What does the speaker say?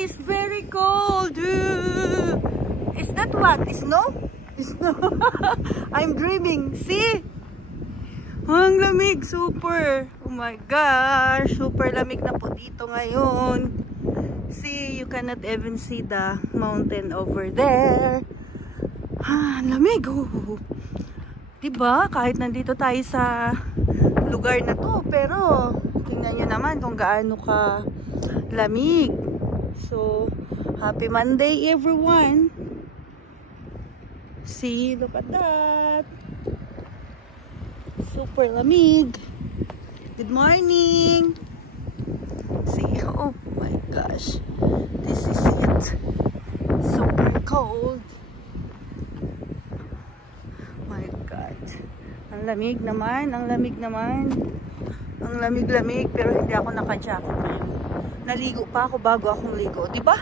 It's very cold. Is that what? Snow? Snow. I'm dreaming. See? Ang lamig. Super. Oh my gosh. Super lamig na po dito ngayon. See, you cannot even see the mountain over there. Lamig. Diba? Kahit nandito tayo sa lugar na to, pero tingnan nyo naman kung gaano ka lamig. So, happy Monday everyone. See, look at that. Super lamig. Good morning. See, oh my gosh. This is it. Super cold. My God. Ang lamig naman, ang lamig naman. Ang lamig-lamig, pero hindi ako naka-jacket ngayon. Naligo pa ako bago akong ligo, di ba?